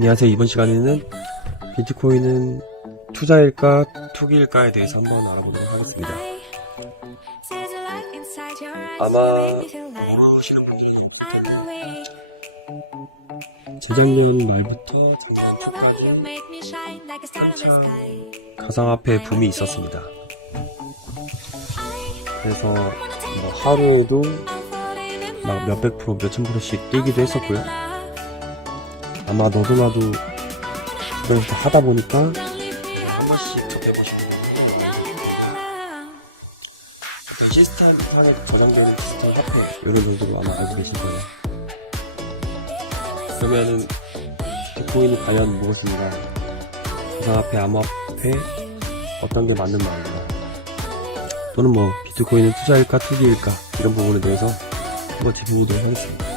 안녕하세요. 이번 시간에는 비트코인은 투자일까 투기일까에 대해서 한번 알아보도록 하겠습니다. 아마 모르시는 분이 재작년 말부터 작년 초까지 한참 가상화폐 붐이 있었습니다. 그래서 뭐 하루에도 막 몇백 프로, 몇천 프로씩 뛰기도 했었고요. 아마 너도 나도 주변에서 하다 보니까 한 번씩 접해보시면 됩니다. 어떤 시스템 안에 저장되는 디지털 화폐 이런 정도로 아마 알고 계실 거예요. 그러면은 비트코인이 과연 무엇인가, 가상화폐, 암호화폐 어떤 게 맞는 말인가, 또는 뭐 비트코인은 투자일까 투기일까 이런 부분에 대해서 한번 짚어보도록 하겠습니다.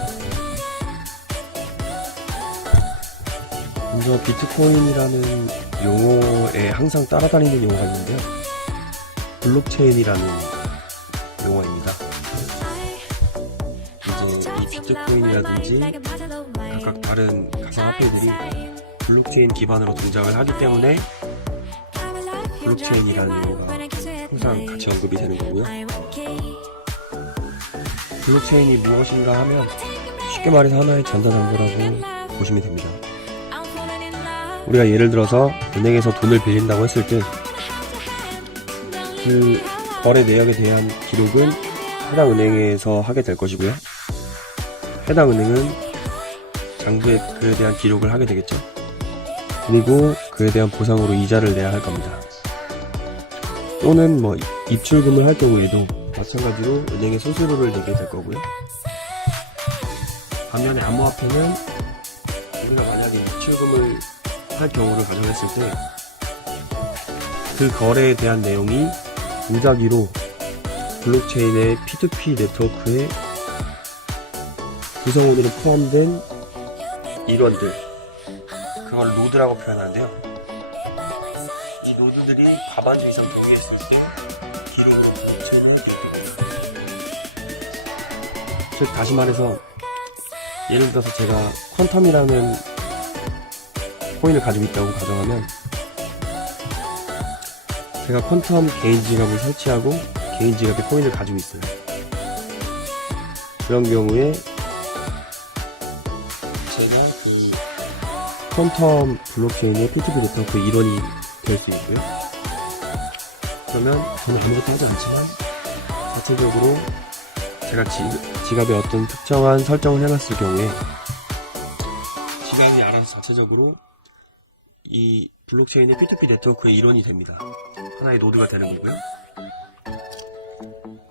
먼저 비트코인이라는 용어에 항상 따라다니는 용어가 있는데요. 블록체인이라는 용어입니다. 이제 이 비트코인이라든지 각각 다른 가상화폐들이 블록체인 기반으로 동작을 하기 때문에 블록체인이라는 용어가 항상 같이 언급이 되는 거고요. 블록체인이 무엇인가 하면 쉽게 말해서 하나의 전자정보라고 보시면 됩니다. 우리가 예를 들어서 은행에서 돈을 빌린다고 했을 때 그 거래 내역에 대한 기록은 해당 은행에서 하게 될 것이고요. 해당 은행은 장부에 그에 대한 기록을 하게 되겠죠. 그리고 그에 대한 보상으로 이자를 내야 할 겁니다. 또는 뭐 입출금을 할 경우에도 마찬가지로 은행에 수수료를 내게 될 거고요. 반면에 암호화폐는 우리가 만약에 입출금을 할 경우를 가정했을 때 그 거래에 대한 내용이 무작위로 블록체인의 P2P 네트워크의 구성원으로 포함된 일원들, 그걸 노드라고 표현하는데요. 이 노드들이 과반수 이상 동의했을 때 기록을 블록체인을 이루게 됩니다. 즉 다시 말해서 예를 들어서 제가 퀀텀이라는 코인을 가지고 있다고 가정하면 제가 퀀텀 개인 지갑을 설치하고 개인 지갑에 코인을 가지고 있어요. 그런 경우에 제가 그 퀀텀 블록체인의 P2P 네트워크 일원이 될 수 있고요. 그러면 저는 아무것도 하지 않지만 자체적으로 제가 지갑에 어떤 특정한 설정을 해놨을 경우에 지갑이 알아서 자체적으로 이 블록체인의 P2P 네트워크의 일원이 됩니다. 하나의 노드가 되는 거고요.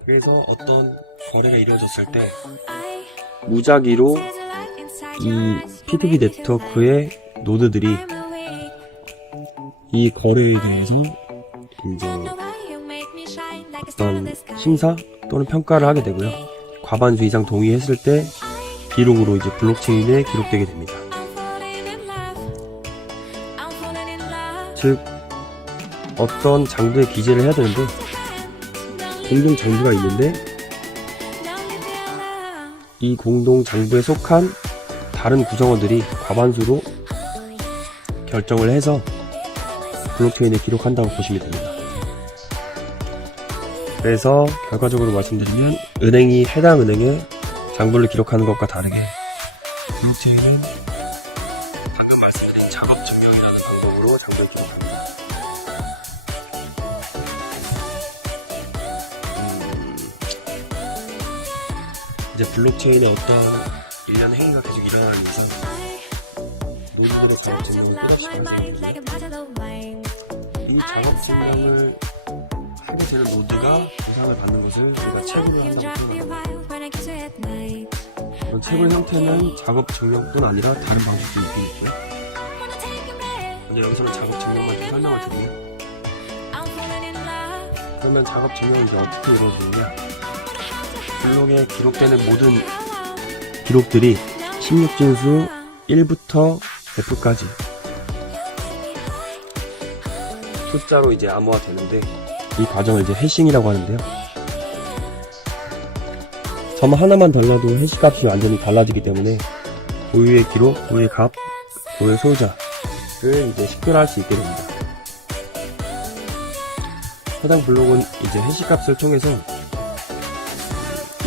그래서 어떤 거래가 이루어졌을 때 무작위로 이 P2P 네트워크의 노드들이 이 거래에 대해서 이제 어떤 심사 또는 평가를 하게 되고요. 과반수 이상 동의했을 때 기록으로 이제 블록체인에 기록되게 됩니다. 즉 어떤 장부에 기재를 해야 되는데 공동 장부가 있는데 이 공동 장부에 속한 다른 구성원들이 과반수로 결정을 해서 블록체인에 기록한다고 보시면 됩니다. 그래서 결과적으로 말씀드리면 은행이 해당 은행에 장부를 기록하는 것과 다르게 블록체인은 방금 말씀드린 작업 증명이라는 방법으로 장부를 기록합니다. 이제 블록체인의 어떤 일련의 행위가 계속 일어나는 이상 노드들의 작업 증명은 끝없이 발생했는데 이 작업 증명을 하게 되는 노드가 보상을 받는 것을 우리가 채굴을 한다고 표현합니다. 그런 채굴 형태는 작업 증명뿐 아니라 다른 방식도 있긴 있고요. 먼저 여기서는 작업 증명만 좀 설명을 드리면, 그러면 작업 증명은 이제 어떻게 이루어지느냐, 블록에 기록되는 모든 기록들이 16진수 1부터 F까지 숫자로 이제 암호화 되는데 이 과정을 이제 해싱이라고 하는데요. 점 하나만 달라도 해시값이 완전히 달라지기 때문에 고유의 기록, 고유의 값, 고의 소유자를 이제 식별할 수 있게 됩니다. 해당 블록은 이제 해시값을 통해서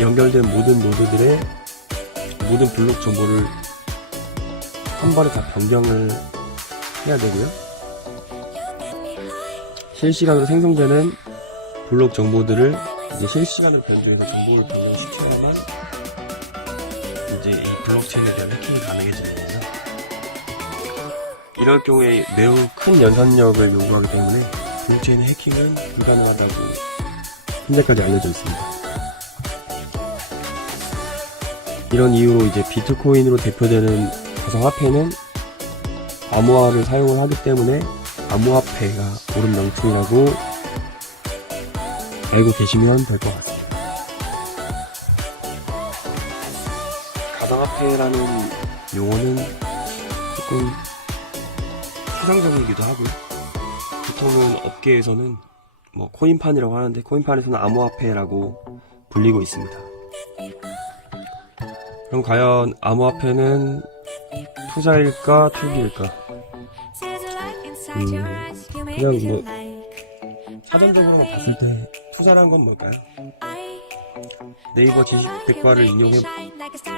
연결된 모든 노드들의 모든 블록 정보를 한 번에 다 변경을 해야 되고요. 실시간으로 생성되는 블록 정보들을 이제 실시간으로 변조해서 정보를 변경시켜야만 이제 이 블록체인에 대한 해킹이 가능해집니다. 이럴 경우에 매우 큰 연산력을 요구하기 때문에 블록체인 해킹은 불가능하다고 현재까지 알려져 있습니다. 이런 이유로 이제 비트코인으로 대표되는 가상화폐는 암호화를 사용을 하기 때문에 암호화폐가 옳은 명칭이라고 알고 계시면 될 것 같아요. 가상화폐라는 용어는 조금 추상적이기도 하고요. 보통은 업계에서는 뭐 코인판이라고 하는데 코인판에서는 암호화폐라고 불리고 있습니다. 그럼 과연 암호화폐는 투자일까 투기일까? 그냥 뭐 사전적으로만 봤을 때 투자라는 건 뭘까요? 네이버 지식 백과를 인용해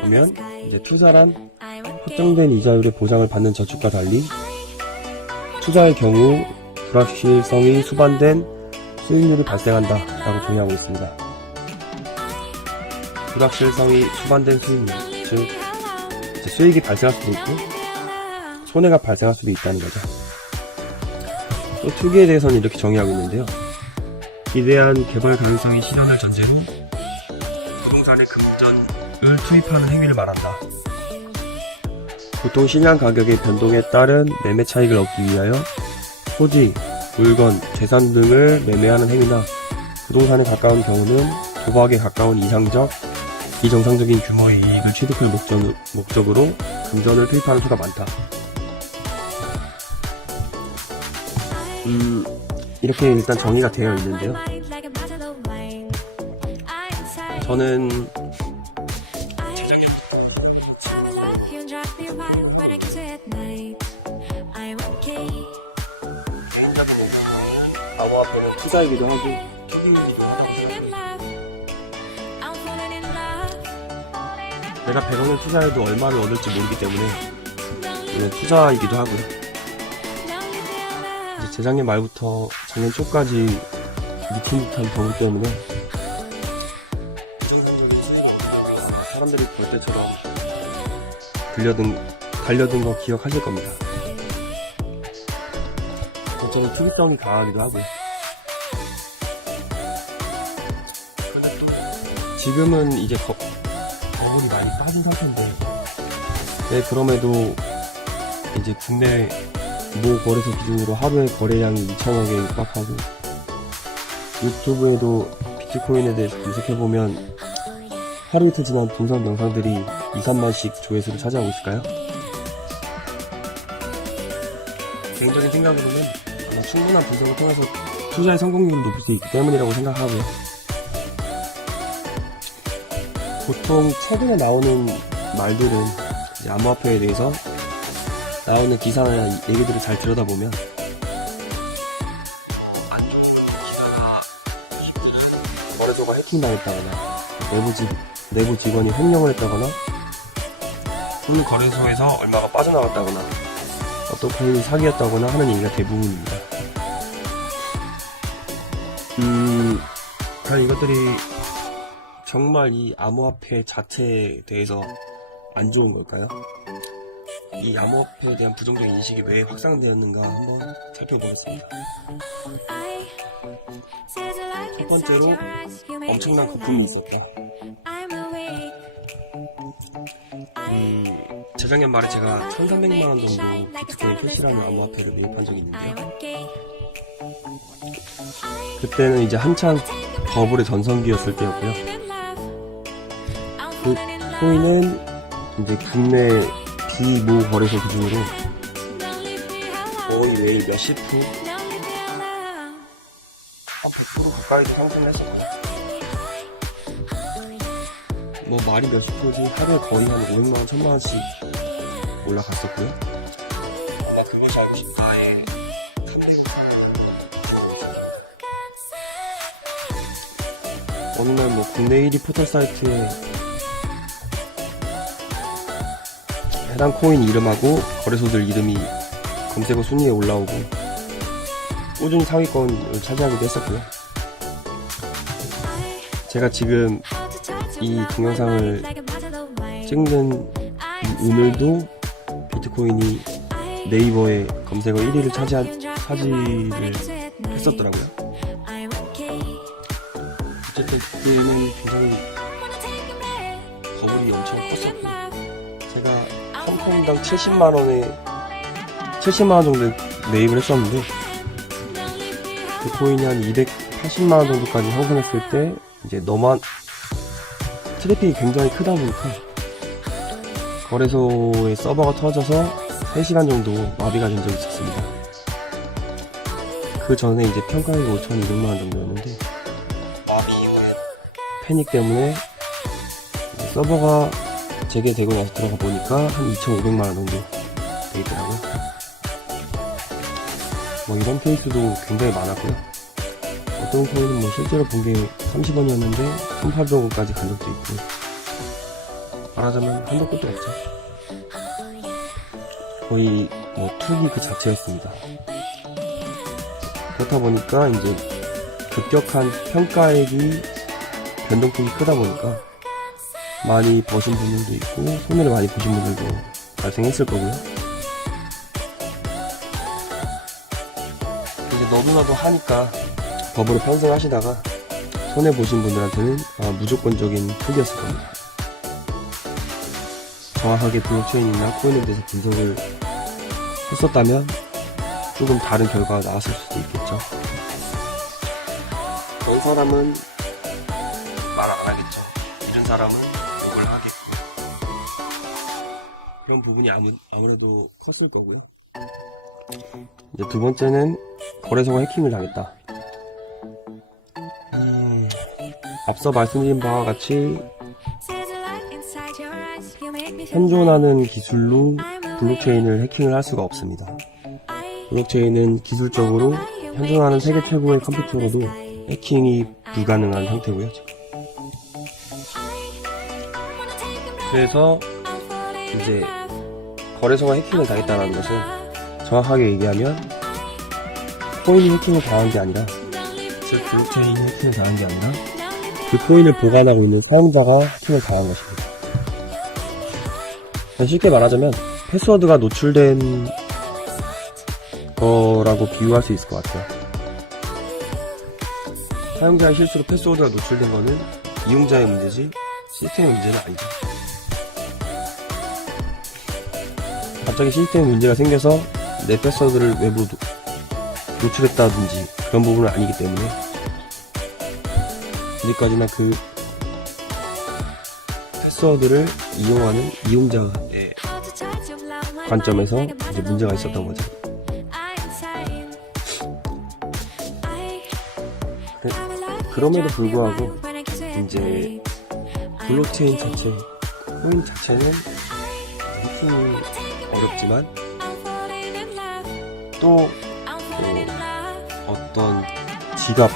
보면 이제 투자란 확정된 이자율의 보장을 받는 저축과 달리 투자의 경우 불확실성이 수반된 수익률이 발생한다 라고 정의하고 있습니다. 불확실성이 수반된 수익률, 즉 이제 수익이 발생할 수도 있고 손해가 발생할 수도 있다는 거죠. 또 투기에 대해서는 이렇게 정의하고 있는데요. 기대한 개발 가능성이 실현을 전제로 부동산의 금전을 투입하는 행위를 말한다. 보통 시장 가격의 변동에 따른 매매 차익을 얻기 위하여 토지, 물건, 재산 등을 매매하는 행위나 부동산에 가까운 경우는 도박에 가까운 이상적, 비정상적인 규모의 이익을 취득할 목적으로 금전을 투입하는 수가 많다. 이렇게 일단 정의가 되어 있는데요. 저는 암호화폐는 투자이기도 하고 투기이기도 하다고 생각합니다. 내가 100원을 투자해도 얼마를 얻을지 모르기 때문에 투자이기도 하고요. 이제 재작년 말부터 작년 초까지 미친 듯한 경우 때문에 사람들이 볼 때처럼 달려든 거 기억하실 겁니다. 저는 투기성이 강하기도 하고요. 지금은 이제 버블이 많이 빠진 상태인데, 네, 그럼에도 이제 국내 모 거래소 기준으로 하루에 거래량이 2,000여 개 육박하고, 유튜브에도 비트코인에 대해서 검색해보면 하루 이틀 지난 분석 영상들이 2, 3만씩 조회수를 차지하고 있을까요? 개인적인 생각으로는 충분한 분석을 통해서 투자의 성공률을 높일 수 있기 때문이라고 생각하고요. 보통 최근에 나오는 말들은 이제 암호화폐에 대해서 나오는 기사나 얘기들을 잘 들여다보면 기사가 거래소가 해킹당했다거나 내부 직원이 횡령을 했다거나 또는 거래소에서 얼마가 빠져나갔다거나 어떤 코인이 사기였다거나 하는 얘기가 대부분입니다. 과연 이것들이 정말 이 암호화폐 자체에 대해서 안 좋은 걸까요? 이 암호화폐에 대한 부정적인 인식이 왜 확산되었는가 한번 살펴보겠습니다. 첫 번째로 엄청난 거품이 있었다. 재작년 말에 제가 1,300만원 정도 비트코인 캐시라는 암호화폐를 매입한 적이 있는데요. 그때는 이제 한창 버블의 전성기였을 때였고요. 그 코인은 이제 국내 비모 거래소 기준으로 거의 매일 몇십 프로 가까이도 상승을 했었고요. 뭐 말이 몇십 프로지 하루에 거의 한 500만원, 1000만원씩 올라갔었고요. 어느 날 뭐 국내 1위 포털 사이트에 해당 코인 이름하고 거래소들 이름이 검색어 순위에 올라오고 꾸준히 상위권을 차지하기도 했었고요. 제가 지금 이 동영상을 찍는 오늘도 비트코인이 네이버의 검색어 1위를 차지를 했었더라고요. 어쨌든 그때는 굉장히 버블이 엄청 컸었고, 제가 한 코인당 70만원 정도에 매입을 했었는데, 그 코인이 한 280만원 정도까지 상승했을 때, 이제 트래픽이 굉장히 크다 보니까, 거래소의 서버가 터져서 3시간 정도 마비가 된 적이 있었습니다. 그 전에 이제 평가액이 5,200만원 정도였는데, 마비 이후에 패닉 때문에 서버가 재개되고 나서 들어가 보니까 한 2,500만원 정도 되있더라고요. 뭐 이런 케이스도 굉장히 많았고요. 어떤 코인은 뭐 실제로 본 게 30원이었는데 1,800원까지 간 적도 있고, 말하자면 한도 끝도 없죠. 거의 뭐 투기 그 자체였습니다. 그렇다 보니까 이제 급격한 평가액이 변동폭이 크다 보니까 많이 버신 분들도 있고 손해를 많이 보신 분들도 발생했을 거고요. 이제 너도나도 하니까 법으로 편승하시다가 손해 보신 분들한테는 무조건적인 투기였을 겁니다. 정확하게 블록체인이나 코인에 대해서 분석을 했었다면 조금 다른 결과가 나왔을 수도 있겠죠. 전 사람은 말 안 하겠죠. 믿는 사람은 욕을 하겠고, 그런 부분이 아무래도 컸을 거고요. 이제 두 번째는 거래소가 해킹을 당했다. 앞서 말씀드린 바와 같이 현존하는 기술로 블록체인을 해킹을 할 수가 없습니다. 블록체인은 기술적으로 현존하는 세계 최고의 컴퓨터로도 해킹이 불가능한 상태고요. 그래서 이제 거래소가 해킹을 당했다는 것은 정확하게 얘기하면 코인이 해킹을 당한 게 아니라, 즉 블록체인이 해킹을 당한 게 아니라 그 코인을 보관하고 있는 사용자가 해킹을 당한 것입니다. 쉽게 말하자면 패스워드가 노출된 거라고 비유할 수 있을 것 같아요. 사용자의 실수로 패스워드가 노출된 거는 이용자의 문제지 시스템의 문제는 아니죠. 갑자기 시스템에 문제가 생겨서 내 패스워드를 외부로 노출했다든지 그런 부분은 아니기 때문에, 이제까지나 그 패스워드를 이용하는 이용자의 관점에서 이제 문제가 있었던 거죠. 그럼에도 불구하고 이제 블록체인 자체, 코인 자체는 해킹이 어렵지만 또 어떤 지갑,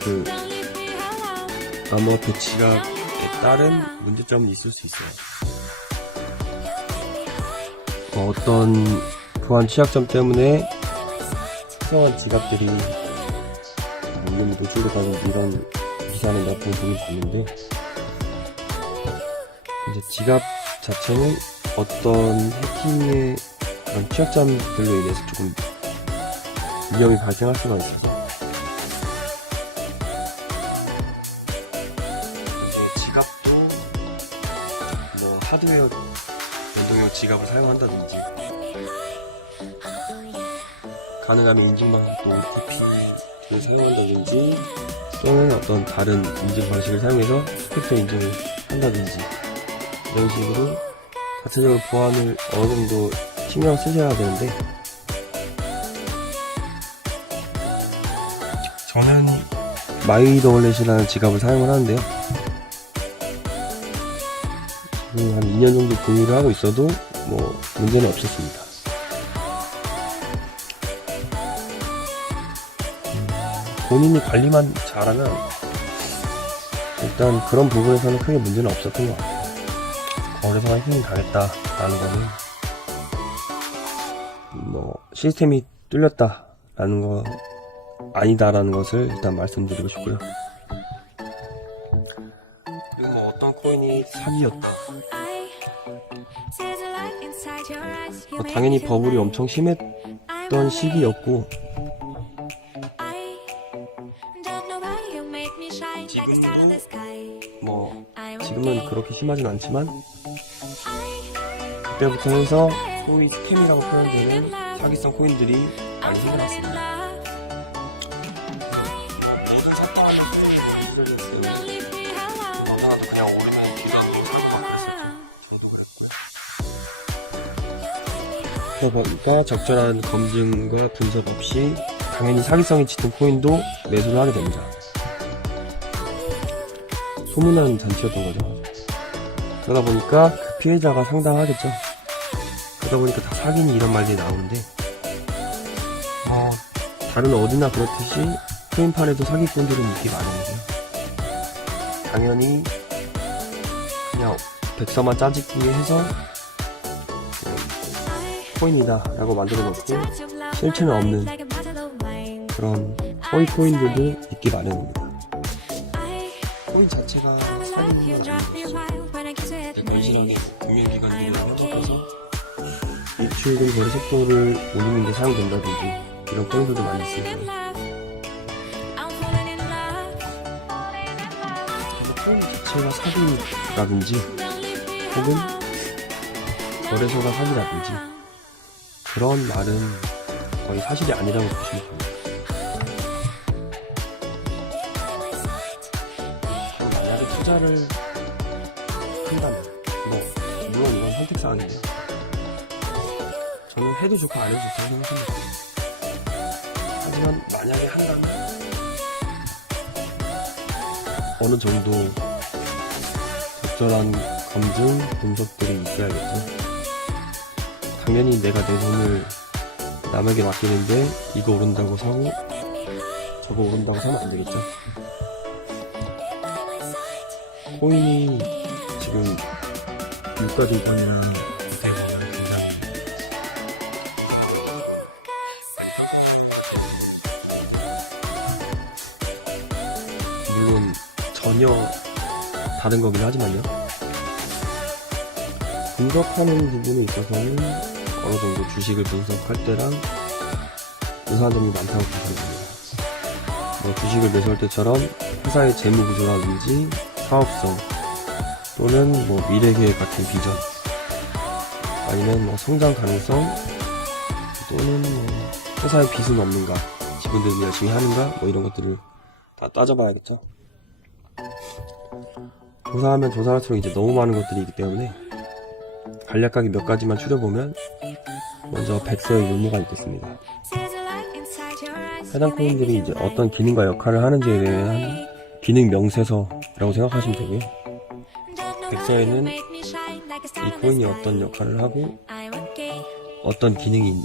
그 암호화폐 지갑에 따른 문제점은 있을 수 있어요. 어떤 보안 취약점 때문에 특정한 지갑들이 위험이 노출됐다는 이런 기사는 내가 보긴 봤는데, 이제 지갑 자체는 어떤 해킹의 그런 취약점들로 인해서 조금 위험이 발생할 수가 있어서, 이제 지갑도 뭐 하드웨어 연동형 지갑을 사용한다든지, 가능하면 인증방식도 OTP를 사용한다든지, 또는 어떤 다른 인증 방식을 사용해서 스펙터 인증을 한다든지, 이런 식으로 자체적으로 보안을 어느 정도 신경 쓰셔야 되는데, 저는 마이더월렛이라는 지갑을 사용을 하는데요. 지금 한 2년 정도 보유를 하고 있어도 뭐 문제는 없었습니다. 본인이 관리만 잘하면 일단 그런 부분에서는 크게 문제는 없었던 것 같아요. 거래소가 해킹 당했다라는 거는 뭐 시스템이 뚫렸다라는 거 아니다라는 것을 일단 말씀드리고 싶고요. 그리고 뭐 어떤 코인이 사기였다. 뭐 당연히 버블이 엄청 심했던 시기였고 지금은 그렇게 심하진 않지만 그때부터 해서 소위 스캠이라고 표현되는 사기성 코인들이 많이 생겨났습니다. 그냥 오르면 그러다 보니까 적절한 검증과 분석 없이 당연히 사기성이 짙은 코인도 매수를 하게 됩니다. 소문난 잔치였던 거죠. 그러다 보니까 그 피해자가 상당하겠죠. 그러다 보니까 다 사기니 이런 말들이 나오는데 다른 어디나 그렇듯이 코인판에도 사기꾼들은 인기 많은데요. 당연히 그냥 백서만 짜집기 해서 코인이다 라고 만들어 놓고 실체는 없는 그런 허위 코인들도 있기 마련입니다. 코인 자체가 사기인 건 아니었어요. 건실하게 금융기관들이 협력해서 입출금 거래 속도를 올리는 데 사용된다든지 이런 코인들도 많이 있습니다. 코인 자체가 사기라든지 혹은 거래소가 사기라든지 그런 말은 거의 사실이 아니라고 보시면 됩니다. 만약에 투자를 한다면 물론 이건 선택사항인데요. 저는 해도 좋고 안 해도 좋다고 생각합니다. 하지만 만약에 한다면 어느 정도 적절한 검증, 분석들이 있어야겠죠. 당연히 내가 내 돈을 남에게 맡기는데 이거 오른다고 사고 저거 오른다고 사면 안 되겠죠. 코인이 지금 유가지수나 굉장히 물론 전혀 다른 거긴 하지만요. 분석하는 부분에 있어서는 어느 정도 주식을 분석할 때랑 유사한 점이 많다고 생각합니다. 뭐 주식을 매수할 때처럼 회사의 재무 구조라든지 사업성 또는 뭐 미래 계획 같은 비전 아니면 뭐 성장 가능성 또는 뭐 회사의 빚은 없는가 직원들이 열심히 하는가 뭐 이런 것들을 다 따져봐야겠죠. 조사하면 조사할수록 이제 너무 많은 것들이 있기 때문에 간략하게 몇 가지만 추려보면 먼저 백서의 의무가 있겠습니다. 해당 코인들이 이제 어떤 기능과 역할을 하는지에 대한 기능 명세서라고 생각하시면 되고요. 백서에는 이 코인이 어떤 역할을 하고 어떤 기능을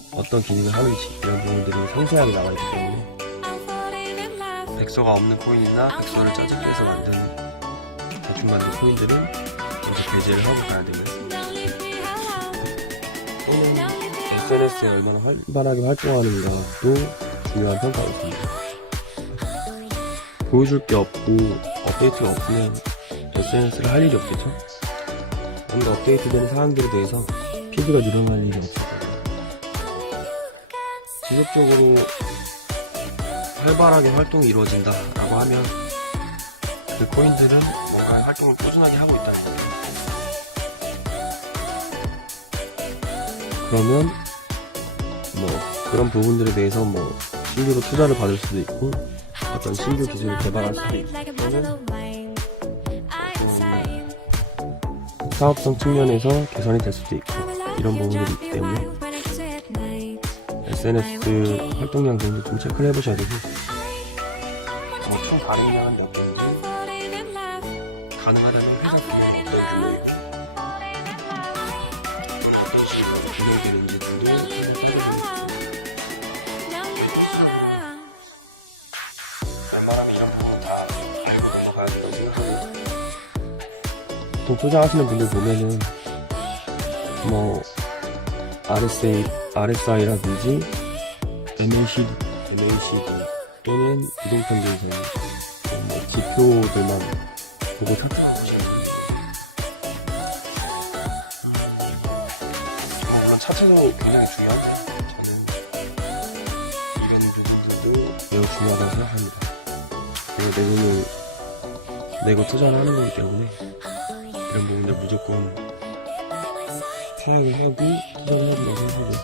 하는지 이런 부분들이 상세하게 나와있기 때문에 백서가 없는 코인이나 백서를 짜집기 해서 대충 만든 코인들은 먼저 배제를 하고 가야 되고요. 또는 SNS에 얼마나 활발하게 활동하는가도 중요한 평가가 있습니다. 보여줄 게 없고 업데이트가 없으면 SNS를 할 일이 없겠죠? 뭔가 업데이트되는 사항들에 대해서 피드가 늘어날 일이 없을 거예요. 지속적으로 활발하게 활동이 이루어진다 라고 하면 그 코인들은 뭔가 활동을 꾸준하게 하고 있다는 거예요. 그러면 뭐 그런 부분들에 대해서 뭐 신규로 투자를 받을 수도 있고 어떤 신규 기술을 개발할 수도 있고 또는 사업성 측면에서 개선이 될 수도 있고 이런 부분들이 있기 때문에 SNS 활동량 등도 좀 체크를 해보셔야 되고 총 가능량은 몇 개인지 가능하다면 회사 규모에 어떤 식으로 운영되는지 등도 살펴보고 보통 투자하시는 분들 보면은 뭐 RSI라든지 MACD 또는 이동평균선 뭐 지표들만 보고 차트가 보시면 됩니다. 물론 차트도 굉장히 중요한데 저는 이런 부분들도 매우 중요하다고 생각합니다. 그리고 내 돈을 내고 투자를 하는 거기 때문에 이런 부분들 무조건 사용을 하고 투자를 해야 된다고 생각하고요.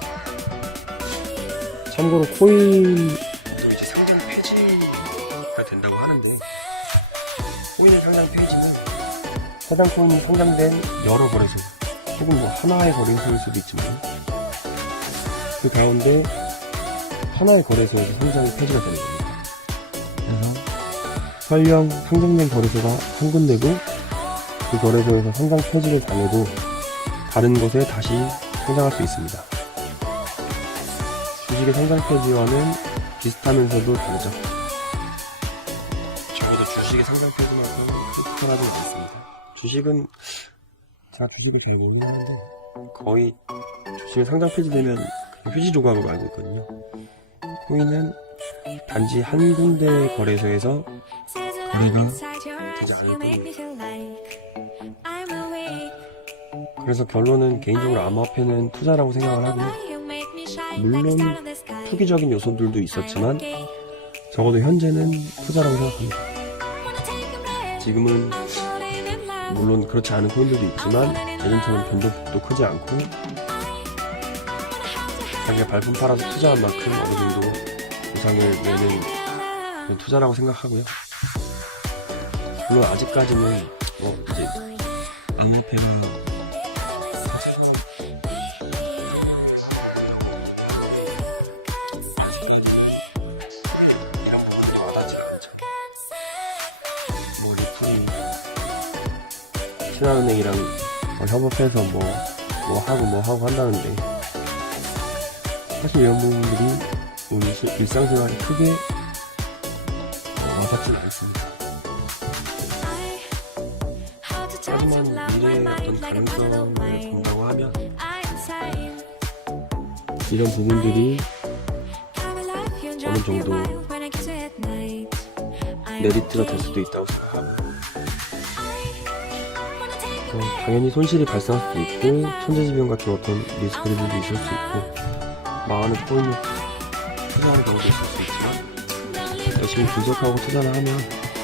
참고로 코인도 이제 상장 폐지가 된다고 하는데, 코인의 상장 폐지는 해당 코인이 상장된 여러 거래소 혹은 뭐 하나의 거래소일 수도 있지만 그 가운데 하나의 거래소에서 상장이 폐지가 되는 겁니다. 그래서 설령 상장된 거래소가 한 군데고 그 거래소에서 상장 폐지를 당해도 다른 곳에 다시 상장할 수 있습니다. 주식의 상장 폐지와는 비슷하면서도 다르죠. 적어도 주식의 상장 폐지만큼은 크리티컬하지 않습니다. 주식은 제가 주식을 잘 모르는데 거의 주식의 상장 폐지되면 휴지 조각으로 알고 있거든요. 코인은 단지 한 군데 거래소에서 거래가 되지 않을 겁니다. 그래서 결론은 개인적으로 암호화폐는 투자라고 생각을 하고요. 물론 투기적인 요소들도 있었지만 적어도 현재는 투자라고 생각합니다. 지금은 물론 그렇지 않은 코인들도 있지만 예전처럼 변동폭도 크지 않고 자기가 발품 팔아서 투자한 만큼 어느 정도 보상을 내는 투자라고 생각하고요. 물론 아직까지는 뭐 이제 암호화폐가 뭐 리플이 신한은행이랑 협업해서 뭐 하고 한다는데 사실 이런 부분들이 우리 일상생활에 크게 와닿진 않습니다. 하지만 미래의 어떤 가능성을 본다고 하면 이런 부분들이 어느 정도 메리트가 될 수도 있다고 생각하고 당연히 손실이 발생할 수도 있고 천재지변 같은 어떤 리스크들도 있을 수 있고 망하는 코인을 투자하는 경우도 있을 수 있지만 열심히 분석하고 투자를 하면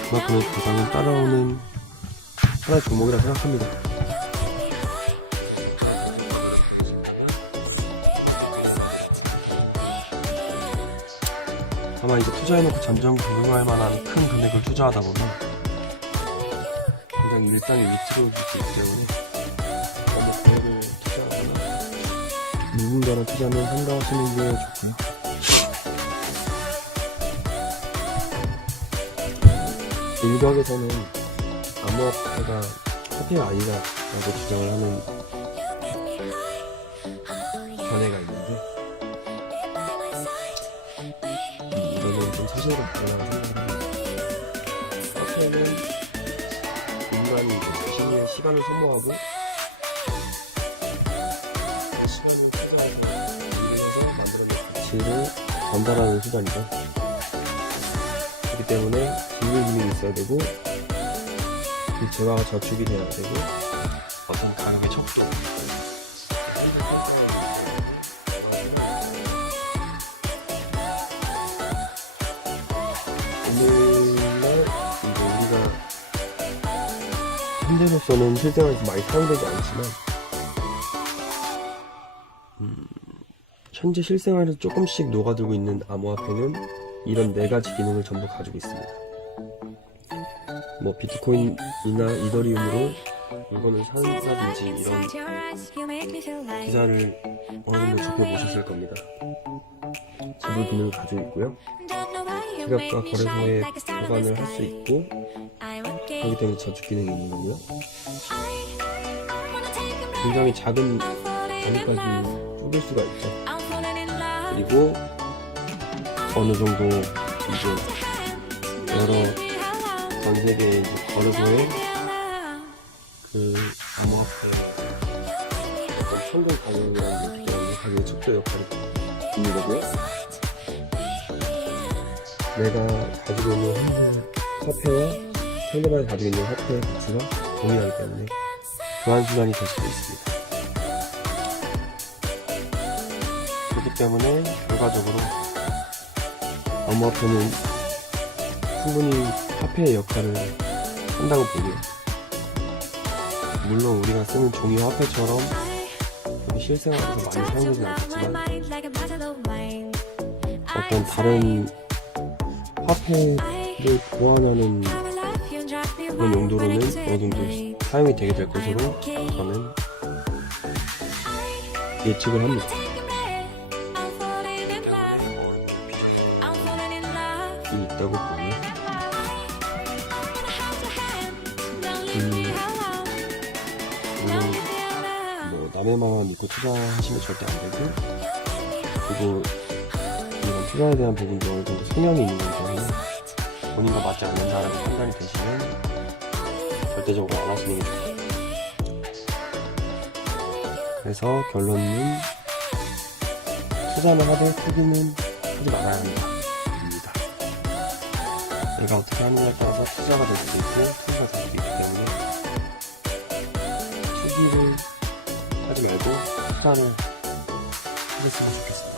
그만큼의 보상은 따라오는 하나의 종목이라 생각합니다. 다만 이제 투자해놓고 잠정 적용할 만한 큰 금액을 투자하다 보면 굉장히 일상이 위태로워질 수 있기 때문에 어느 금액을 투자하거나 누군가랑 투자는 삼가하시는 게 좋고요. 일각에서는 암호화폐가 화폐가 아니다라고 주장을 하는 견해가 있는데 이거는 좀 사실과 다르다고 생각을 합니다. 화폐는 인간이 열심히 시간을 소모하고 시간을 투자해서 일을 해서 만들어낸 가치를 전달하는 수단이죠. 그렇기 때문에 기물 기능이 있어야 되고 그 재화가 저축이 돼야 되고 어떤 가격의 척도 오늘날 이제 우리가 현재로서는 실생활에서 많이 사용되지 않지만 현재 실생활에서 조금씩 녹아들고 있는 암호화폐는 이런 4가지 기능을 전부 가지고 있습니다. 뭐 비트코인이나 이더리움으로 물건을 산다든지 이런 투자를 어느 정도 접해보셨을 겁니다. 지불 기능을 가지고 있고요. 지갑과 거래소에 보관을 할 수 있고 그렇기 때문에 저축 기능이 있는 거고요. 굉장히 작은 단위까지 쪼갤 수가 있죠. 그리고 어느 정도 이제 여러 전 세계 거래소에 그 그 암호화폐 어떤 평균 가격이라는 게 가격의 척도 역할을 하는 거고요. 내가 가지고 있는 화폐와 상대방이 가지고 있는 화폐의 가치가 동일하기 때문에 교환순환이 될 수도 있습니다. 그렇기 때문에 결과적으로 암호화폐는 충분히 화폐의 역할을 한다고 보고요. 물론 우리가 쓰는 종이 화폐처럼 실생활에서 많이 사용되진 않겠지만 어떤 다른 화폐를 보완하는 그런 용도로는 어느 정도 사용이 되게 될 것으로 저는 예측을 합니다. 있다고 보고요. 뭐 남의 말만 믿고 투자하시면 절대 안 되고, 그리고 이런 투자에 대한 부분도 어느 정도 소명이 있는 거기 때문에 본인과 맞지 않는 사람이 판단이 되시면 절대적으로 안 하시는 게 좋아요. 그래서 결론은 투자는 하되 투기는 하지 말아야 한다. 내가 어떻게 하느냐에 따라서 투자가 될 수도 있고 투기가 될 수도 있기 때문에 투기를 하지 말고 투자를 하셨으면 좋겠습니다.